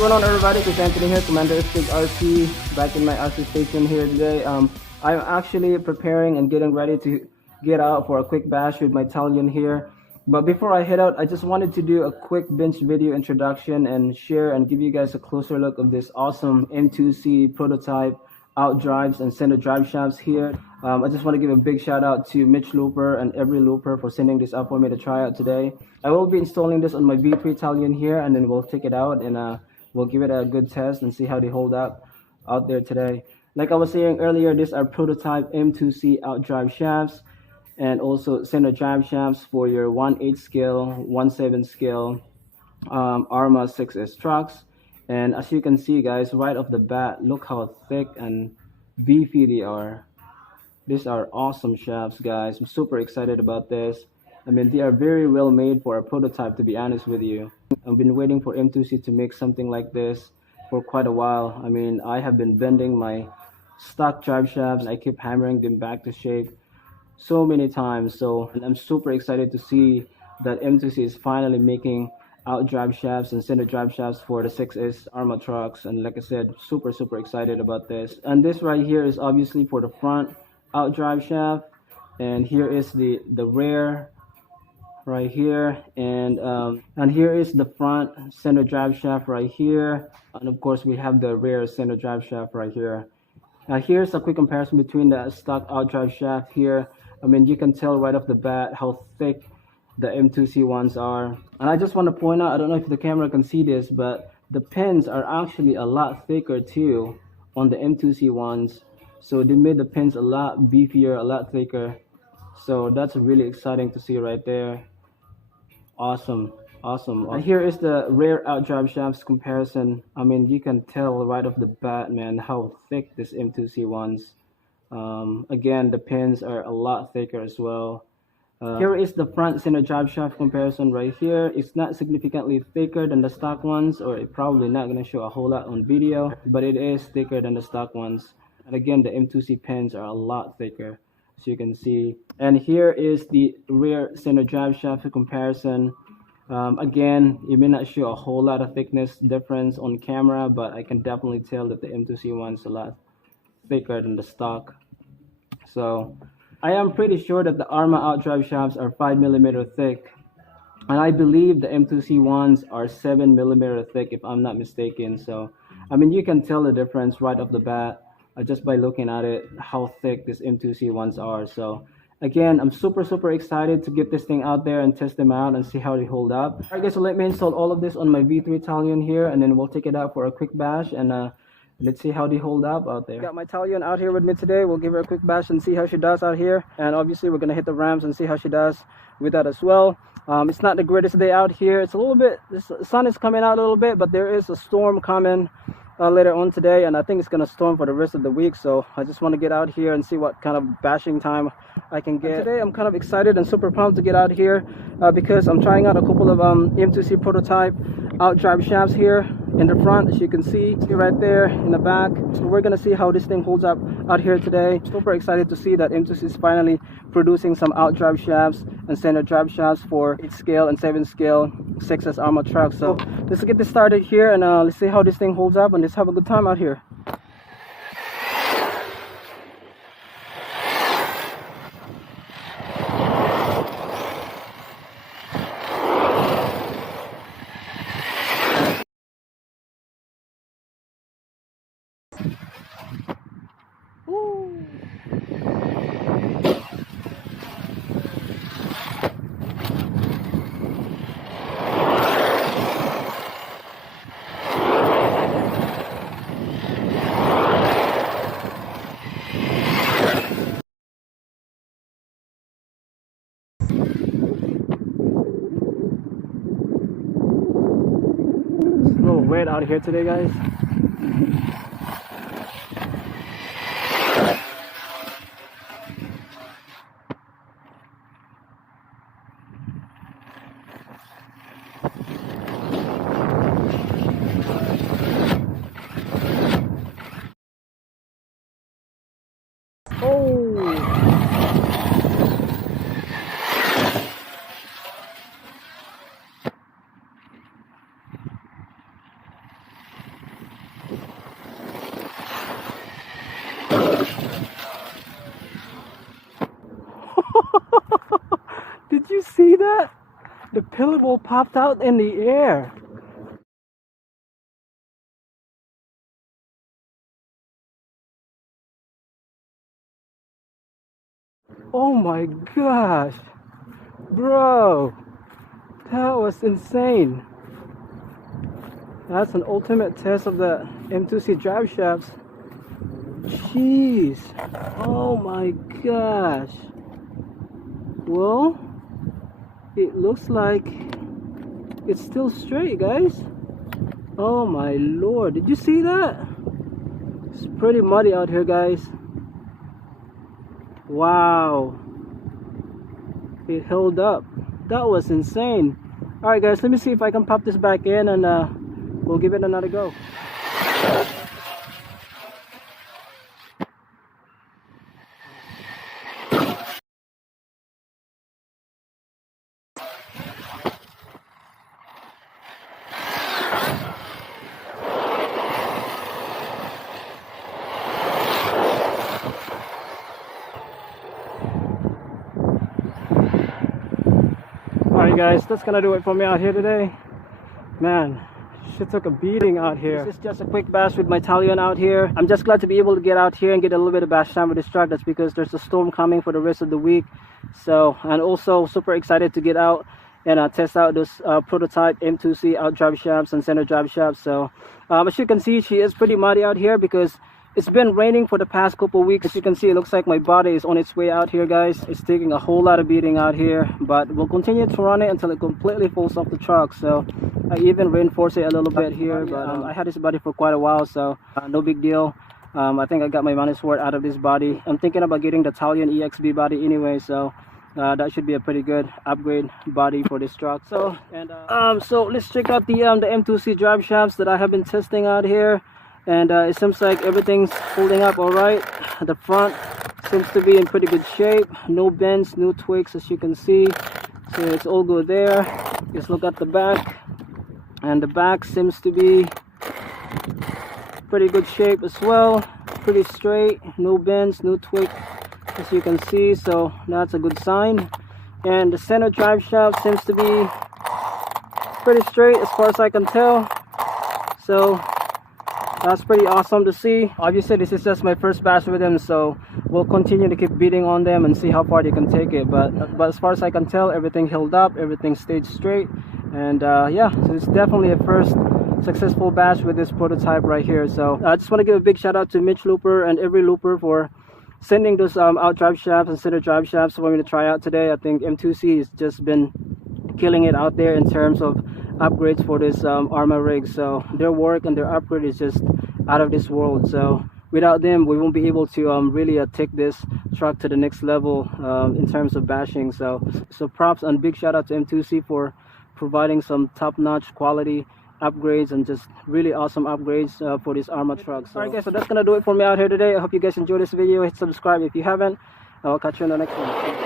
going on, everybody? It's Anthony here, Commanderastig RC, back in my RC station here today. I'm actually preparing and getting ready to get out for a quick bash with my Talion here. But before I head out, I just wanted to do a quick bench video introduction and share and give you guys a closer look of this awesome M2C prototype Outdrives and center drive shafts here. I just want to give a big shout out to Mitch Looper and every Looper for sending this up for me to try out today. I will be installing this on my V3 Talion here, and then we'll take it out and we'll give it a good test and see how they hold up out there today. Like I was saying earlier, these are prototype M2C Outdrive shafts and also center drive shafts for your 1/8 scale, 1/7 scale Arrma 6S trucks. And as you can see, guys, right off the bat, look how thick and beefy they are. These are awesome shafts, guys. I'm super excited about this. I mean, they are very well made for a prototype, to be honest with you. I've been waiting for M2C to make something like this for quite a while. I mean, I have been bending my stock drive shafts. I keep hammering them back to shape so many times. So I'm super excited to see that M2C is finally making Outdrive shafts and center drive shafts for the 6S Arrma trucks. And like I said, super excited about this. And this right here is obviously for the front Outdrive shaft, and here is the rear right here, and here is the front center drive shaft right here, and of course we have the rear center drive shaft right here. Now here's a quick comparison between the stock Outdrive shaft here. I mean, you can tell right off the bat how thick the M2C ones are. And I just want to point out, I don't know if the camera can see this, but the pins are actually a lot thicker too on the M2C ones. So they made the pins a lot beefier, a lot thicker. So that's really exciting to see right there. Awesome. And here is the rear Outdrive shafts comparison. I mean, you can tell right off the bat, man, how thick this M2C ones. Again, the pins are a lot thicker as well. Here is the front center drive shaft comparison right here. It's not significantly thicker than the stock ones, or it's probably not going to show a whole lot on video, but it is thicker than the stock ones. And again, the M2C pins are a lot thicker, as you can see. And here is the rear center drive shaft comparison. Again, it may not show a whole lot of thickness difference on camera, but I can definitely tell that the M2C one's a lot thicker than the stock. So I am pretty sure that the Arrma Outdrive shafts are 5mm thick, and I believe the M2C ones are 7mm thick, if I'm not mistaken. So I mean, you can tell the difference right off the bat just by looking at it, how thick these M2C ones are. So again, I'm super excited to get this thing out there and test them out and see how they hold up. Alright guys, so let me install all of this on my V3 Talion here, and then we'll take it out for a quick bash, and let's see how they hold up out there. Got my Talion out here with me today. We'll give her a quick bash and see how she does out here. And obviously we're gonna hit the ramps and see how she does with that as well. It's not the greatest day out here. It's a little bit, the sun is coming out a little bit, but there is a storm coming later on today, and I think it's gonna storm for the rest of the week. So I just want to get out here and see what kind of bashing time I can get. Today I'm kind of excited and super pumped to get out here because I'm trying out a couple of M2C prototype Outdrive shafts here in the front, as you can see right there in the back. So we're gonna see how this thing holds up out here today. Super excited to see that M2C is finally producing some Outdrive shafts and center drive shafts for 8 scale and 7 scale 6S Arrma trucks. So let's get this started here, and let's see how this thing holds up, and let's have a good time out here. It's a little wet out here today, guys. pilot ball popped out in the air. Oh my gosh, bro, that was insane. That's an ultimate test of the M2C drive shafts. Jeez, oh my gosh. Well, it looks like it's still straight, guys. Oh my lord, did you see that? It's pretty muddy out here, guys. Wow, it held up. That was insane. Alright guys, let me see if I can pop this back in, and we'll give it another go. Alright guys, that's gonna do it for me out here today. Man, she took a beating out here. This is just a quick bash with my Talion out here. I'm just glad to be able to get out here and get a little bit of bash time with this truck. That's because there's a storm coming for the rest of the week. So, and also super excited to get out and test out this prototype M2C Outdrive shafts and center drive shafts. So as you can see, she is pretty muddy out here because it's been raining for the past couple weeks. As you can see, it looks like my body is on its way out here, guys. It's taking a whole lot of beating out here, but we'll continue to run it until it completely falls off the truck. So I even reinforce it a little bit here, but I had this body for quite a while, so no big deal. I think I got my money's worth out of this body. I'm thinking about getting the Talion EXB body anyway, so that should be a pretty good upgrade body for this truck. So so let's check out the M2C drive shafts that I have been testing out here. And it seems like everything's holding up all right. The front seems to be in pretty good shape. No bends, no twigs, as you can see. So it's all good there. Just look at the back. And the back seems to be pretty good shape as well. Pretty straight, no bends, no twigs, as you can see. So that's a good sign. And the center drive shaft seems to be pretty straight as far as I can tell. So that's pretty awesome to see. Obviously this is just my first bash with them, so we'll continue to keep beating on them and see how far they can take it. But as far as I can tell, everything held up, everything stayed straight. And yeah, so it's definitely a first successful bash with this prototype right here. So I just want to give a big shout out to Mitch Looper and every looper for sending those Outdrive shafts and center drive shafts for me to try out today. I think M2C has just been killing it out there in terms of upgrades for this Arrma rig. So their work and their upgrade is just out of this world. So without them, we won't be able to really take this truck to the next level in terms of bashing. So props and big shout out to M2C for providing some top-notch quality upgrades and just really awesome upgrades for this Arrma truck. So, alright guys, so that's gonna do it for me out here today. I hope you guys enjoyed this video. Hit subscribe if you haven't. I'll catch you in the next one.